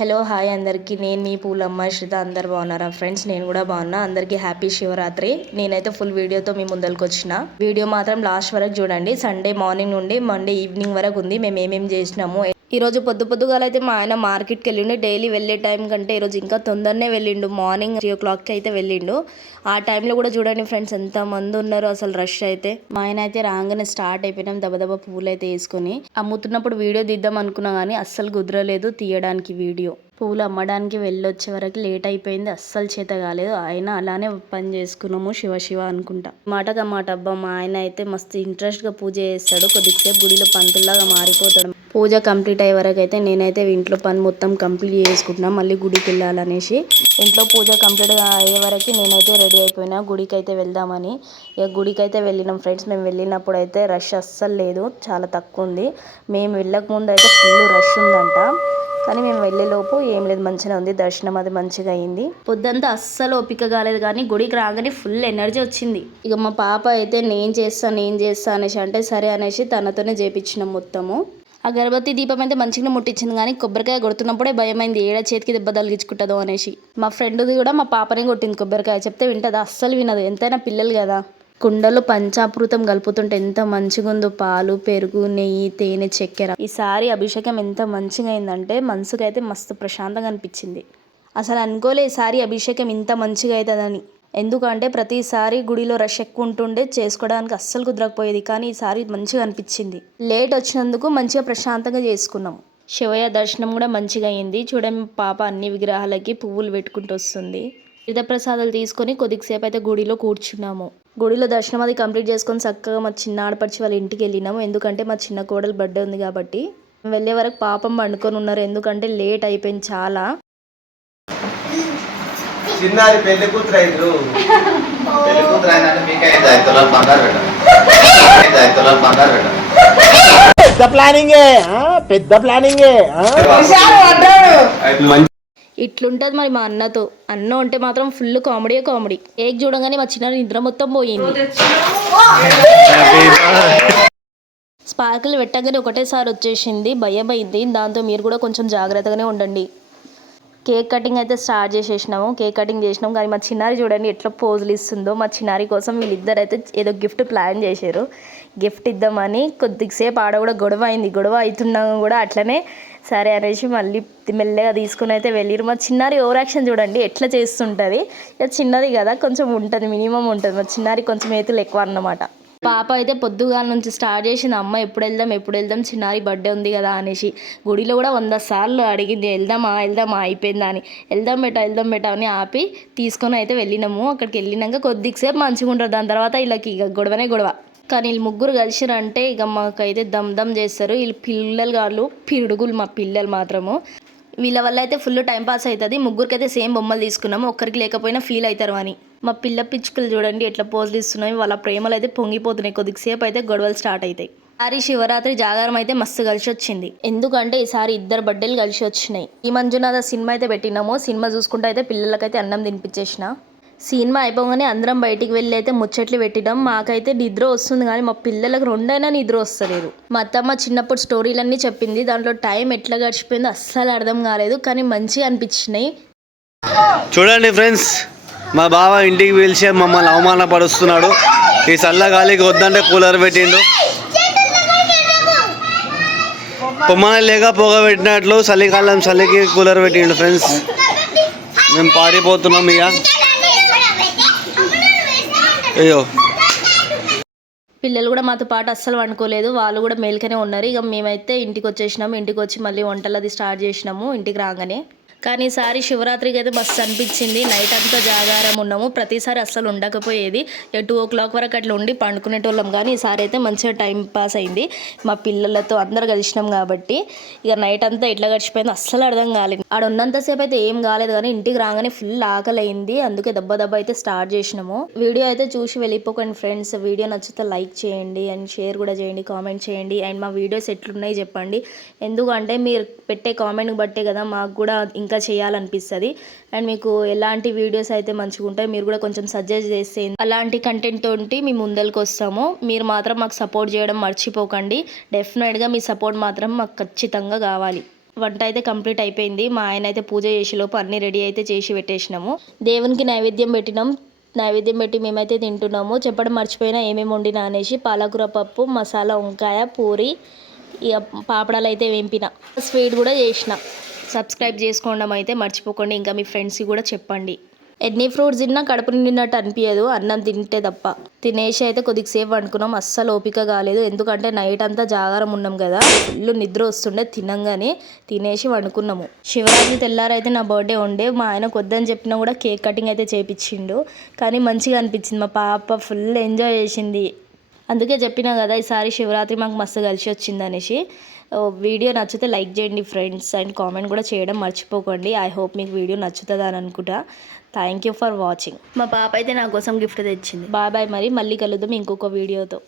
Hello hi అందరికీ, నేను మీ పూలమ్మ శ్రిత. అందరు బాగున్నారా ఫ్రెండ్స్? నేను కూడా బాగున్నా. అందరికీ హ్యాపీ శివరాత్రి. నేనైతే ఫుల్ వీడియోతో మీ ముందరికి వచ్చిన. వీడియో మాత్రం లాస్ట్ వరకు చూడండి. సండే మార్నింగ్ నుండి మండే ఈవినింగ్ వరకు ఉంది. మేము ఏమేమి చేసినాము. ఈరోజు పొద్దుగాల అయితే మా ఆయన మార్కెట్కి వెళ్ళిండు. డైలీ వెళ్ళే టైం కంటే ఈరోజు ఇంకా తొందరనే వెళ్ళిండు. మార్నింగ్ 3 o'clockకి అయితే వెళ్ళిండు. ఆ టైంలో కూడా చూడండి ఫ్రెండ్స్, ఎంత మంది ఉన్నారు అసలు, రష్ అయితే. మా ఆయన అయితే రాగానే స్టార్ట్ అయిపోయినాం. దబదబ పూలు అయితే వేసుకొని అమ్ముతున్నప్పుడు వీడియో తీద్దాం అనుకున్నా కానీ అస్సలు కుదరలేదు తీయడానికి వీడియో. పూలు అమ్మడానికి వెళ్ళొచ్చే వరకు లేట్ అయిపోయింది. అస్సలు చేత కాలేదు. అయినా అలానే పని చేసుకున్నాము. శివ అనుకుంటా. మాటగా మాట అబ్బా, మా ఆయన అయితే మస్తు ఇంట్రెస్ట్గా పూజ చేస్తాడు. కొద్దిసేపు గుడిలో పంతుల్లాగా మారిపోతాడు. పూజ కంప్లీట్ అయ్యే వరకు అయితే నేనైతే ఇంట్లో పని మొత్తం కంప్లీట్ చేసుకుంటున్నాను. మళ్ళీ గుడికి వెళ్ళాలనేసి ఇంట్లో పూజ కంప్లీట్గా అయ్యే వరకు నేనైతే రెడీ అయిపోయినా గుడికి అయితే వెళ్దామని. ఇక గుడికి అయితే వెళ్ళినాం ఫ్రెండ్స్. మేము వెళ్ళినప్పుడు అయితే రష్ అస్సలు లేదు, చాలా తక్కువ ఉంది. మేము వెళ్ళక ముందు అయితే ఫుల్ రష్ ఉందంట. కానీ మేము వెళ్ళేలోపు ఏం లేదు, మంచిగా ఉంది. దర్శనం అది మంచిగా అయింది. పొద్దంతా అస్సలు ఓపిక కాలేదు, కానీ గుడికి రాగానే ఫుల్ ఎనర్జీ వచ్చింది. ఇక మా పాప అయితే నేను చేస్తా అనేసి అంటే సరే అనేసి తనతోనే చేపించినాం మొత్తము. అగరబత్తి దీపం అయితే మంచిగా ముట్టించింది, కానీ కొబ్బరికాయ కొడుతున్నప్పుడే భయమైంది, ఏడ చేతికి దెబ్బ తగిలించుకుంటుందో అనేసి. మా ఫ్రెండ్ది కూడా మా పాపనే కొట్టింది కొబ్బరికాయ. చెప్తే వింటదా? అస్సలు వినదు. ఎంతైనా పిల్లలు కదా. కుండలో పంచామృతం కలుపుతుంటే ఎంత మంచిగా ఉందో. పాలు, పెరుగు, నెయ్యి, తేనె, చక్కెర. ఈసారి అభిషేకం ఎంత మంచిగా అయిందంటే మనసుకైతే మస్తు ప్రశాంతంగా అనిపించింది. అసలు అనుకోలే ఈసారి అభిషేకం ఇంత మంచిగా అవుతుందని. ఎందుకంటే ప్రతిసారి గుడిలో రష్ ఎక్కువ ఉంటుండే, చేసుకోవడానికి అస్సలు కుదరకపోయేది. కానీ ఈసారి మంచిగా అనిపించింది. లేట్ వచ్చినందుకు మంచిగా ప్రశాంతంగా చేసుకున్నాం. శివయ్య దర్శనం కూడా మంచిగా అయింది. చూడండి, పాప అన్ని విగ్రహాలకి పువ్వులు పెట్టుకుంటూ వస్తుంది. తీర్థప్రసాదాలు తీసుకొని కొద్దిసేపు అయితే గుడిలో కూర్చున్నాము. గుడిలో దర్శనం అది కంప్లీట్ చేసుకొని చక్కగా మా చిన్న ఆడపడిచి వాళ్ళ ఇంటికి వెళ్ళినాము. ఎందుకంటే మా చిన్న కోడలు బర్త్డే ఉంది కాబట్టి. వెళ్ళే వరకు పాపం పండుకొని ఉన్నారు, ఎందుకంటే లేట్ అయిపోయింది చాలా. పెళ్లి కూతురు పెద్ద ప్లానింగ్. ఇట్లుంటది మరి మా అన్నతో. అన్న ఉంటే మాత్రం ఫుల్ కామెడీ. కేక్ చూడగానే మా చిన్న నిద్ర మొత్తం పోయింది. స్పార్కులు పెట్టగానే ఒకటేసారి వచ్చేసింది, భయమైంది. దాంతో మీరు కూడా కొంచెం జాగ్రత్తగానే ఉండండి. కేక్ కటింగ్ అయితే స్టార్ట్ చేసేసినాము. కేక్ కటింగ్ చేసినాము, కానీ మా చిన్నారి చూడండి ఎట్లా పోజులు ఇస్తుందో. మా చిన్నారి కోసం వీళ్ళిద్దరు అయితే ఏదో గిఫ్ట్ ప్లాన్ చేశారు. గిఫ్ట్ ఇద్దామని కొద్దిసేపు ఆడ కూడా గొడవ అయింది. గొడవ అవుతున్నా కూడా అట్లనే సరే అనేసి మళ్ళీ మెల్లగా తీసుకుని అయితే వెళ్ళిరు. మా చిన్నారి ఓవర్ యాక్షన్ చూడండి ఎట్లా చేస్తుంటుంది. ఇక చిన్నది కదా, కొంచెం ఉంటుంది, మినిమం ఉంటుంది. మా చిన్నారి కొంచెం ఏతులు ఎక్కువ అన్నమాట. పాప అయితే పొద్దుగాల నుంచి స్టార్ట్ చేసింది, అమ్మ ఎప్పుడు వెళ్దాం చిన్నారి బర్త్డే ఉంది కదా అనేసి. గుడిలో కూడా 100 సార్లు అడిగింది, వెళ్దామా అయిపోయిందా అని. వెళ్దాం బేటా అని ఆపి తీసుకొని అయితే వెళ్ళినాము. అక్కడికి వెళ్ళినాక కొద్దిసేపు మంచిగా ఉంటారు. దాని తర్వాత వీళ్ళకి ఇక గొడవ. కానీ వీళ్ళు ముగ్గురు కలిసిరంటే ఇక మాకైతే దమ్ చేస్తారు. వీళ్ళు పిల్లలు కాళ్ళు పిడుగులు, మా పిల్లలు మాత్రము. వీళ్ళ వల్ల అయితే ఫుల్ టైం పాస్ అవుతుంది. ముగ్గురికి అయితే సేమ్ బొమ్మలు తీసుకున్నాము, ఒక్కరికి లేకపోయినా ఫీల్ అవుతారు అని. మా పిల్ల పిచ్చుకలు చూడండి ఎట్లా పోజులు ఇస్తున్నాయి. వాళ్ళ ప్రేమలు అయితే పొంగిపోతున్నాయి. కొద్దిసేపు అయితే గొడవలు స్టార్ట్ అవుతాయి. ఈసారి శివరాత్రి జాగారం అయితే మస్తు కలిసి వచ్చింది. ఎందుకంటే ఈసారి 2 బర్త్డేలు కలిసి వచ్చినాయి. ఈ మంజునాథ సినిమా అయితే పెట్టినాము. సినిమా చూసుకుంటూ అయితే పిల్లలకైతే అన్నం తినిపించేసిన. సినిమా అయిపోగానే అందరం బయటికి వెళ్ళి అయితే ముచ్చట్లు పెట్టినాం. మాకైతే నిద్ర వస్తుంది, కానీ మా పిల్లలకు 2 అయినా నిద్ర వస్తలేదు. మా అత్తమ్మ చిన్నప్పుడు స్టోరీలన్నీ చెప్పింది. దాంట్లో టైం ఎట్లా గడిచిపోయిందో అస్సలు అర్థం కాలేదు, కానీ మంచిగా అనిపించినాయి. చూడండి ఫ్రెండ్స్, మా బావ ఇంటికి పిలిచి మమ్మల్ని అవమానపరుస్తున్నాడు. ఈ చల్లగాలికి వద్దంటే కూలర్ పెట్టిండు. పొమ్మని లేక పొగ పెట్టినట్లు చలికాలం చలికి కూలర్ పెట్టిండు ఫ్రెండ్స్. మేము పారిపోతున్నాం ఇక. అయ్యో, పిల్లలు కూడా మాతో పాటు అస్సలు వండుకోలేదు. వాళ్ళు కూడా మేల్కనే ఉన్నారు. ఇక మేమైతే ఇంటికి వచ్చేసినాము. ఇంటికి వచ్చి మళ్ళీ వంటలది స్టార్ట్ చేసినాము ఇంటికి రాగానే. కానీ ఈసారి శివరాత్రికి అయితే మస్తు అనిపించింది. నైట్ అంతా జాగారం ఉన్నాము. ప్రతిసారి అస్సలు ఉండకపోయేది. 2 o'clock వరకు అట్లా ఉండి పండుకునేటోళ్ళం, కానీ ఈసారి అయితే మంచిగా టైం పాస్ అయింది. మా పిల్లలతో అందరు కలిసినాం కాబట్టి ఇక నైట్ అంతా ఎట్లా గడిచిపోయిందో అస్సలు అర్థం కాలేదు. ఆడ ఉన్నంతసేపు అయితే ఏం కాలేదు, కానీ ఇంటికి రాగానే ఫుల్ ఆకలి అయింది. అందుకే దెబ్బ అయితే స్టార్ట్ చేసినాము. వీడియో అయితే చూసి వెళ్ళిపోకండి ఫ్రెండ్స్. వీడియో నచ్చితే లైక్ చేయండి అండ్ షేర్ కూడా చేయండి, కామెంట్ చేయండి. అండ్ మా వీడియోస్ ఎట్లున్నాయి చెప్పండి. ఎందుకంటే మీరు పెట్టే కామెంట్ని బట్టే కదా మాకు కూడా ఇంకా చేయాలనిపిస్తుంది. అండ్ మీకు ఎలాంటి వీడియోస్ అయితే మంచిగా ఉంటాయి మీరు కూడా కొంచెం సజెస్ట్ చేస్తే అలాంటి కంటెంట్ తోటి మీ ముందరికి వస్తాము. మీరు మాత్రం మాకు సపోర్ట్ చేయడం మర్చిపోకండి. డెఫినెట్గా మీ సపోర్ట్ మాత్రం మాకు ఖచ్చితంగా కావాలి. వంట అయితే కంప్లీట్ అయిపోయింది. మా ఆయన అయితే పూజ చేసేలోపు అన్నీ రెడీ అయితే చేసి పెట్టేసినాము. దేవునికి నైవేద్యం పెట్టినాం. నైవేద్యం పెట్టి మేమైతే తింటున్నాము. చెప్పడం మర్చిపోయినా ఏమేమి వండినా అనేసి. పాలకూర పప్పు, మసాలా వంకాయ, పూరి, ఇక పాపడాలు అయితే వేంపిన, స్వీట్ కూడా చేసిన. సబ్స్క్రైబ్ చేసుకోవడం అయితే మర్చిపోకండి. ఇంకా మీ ఫ్రెండ్స్కి కూడా చెప్పండి. ఎన్ని ఫ్రూట్స్ తిన్నా కడుపు నిండినట్టు అనిపించదు అన్నం తింటే తప్ప. తినేసి అయితే కొద్దిసేపు వండుకున్నాం. అస్సలు ఓపిక కాలేదు, ఎందుకంటే నైట్ అంతా జాగారం ఉన్నాం కదా, ఫుల్ నిద్ర వస్తుండే. తినంగానే తినేసి వండుకున్నాము. శివరాత్రి తెల్లారైతే నా బర్త్డే ఉండే. మా ఆయన కొద్దని చెప్పినా కూడా కేక్ కటింగ్ అయితే చేపించిండు. కానీ మంచిగా అనిపించింది. మా పాప ఫుల్ ఎంజాయ్ చేసింది. అందుకే చెప్పినా కదా ఈసారి శివరాత్రి మాకు మస్తు కలిసి వచ్చింది అనేసి. వీడియో నచ్చితే లైక్ చేయండి ఫ్రెండ్స్, అండ్ కామెంట్ కూడా చేయడం మర్చిపోకండి. ఐ హోప్ మీకు వీడియో నచ్చుతుంది అని అనుకుంటా. Thank you for watching. మా పాప అయితే నా కోసం గిఫ్ట్ తెచ్చింది. బాయ్ బాయ్, మరి మళ్ళీ కలుద్దాం ఇంకొక వీడియోతో.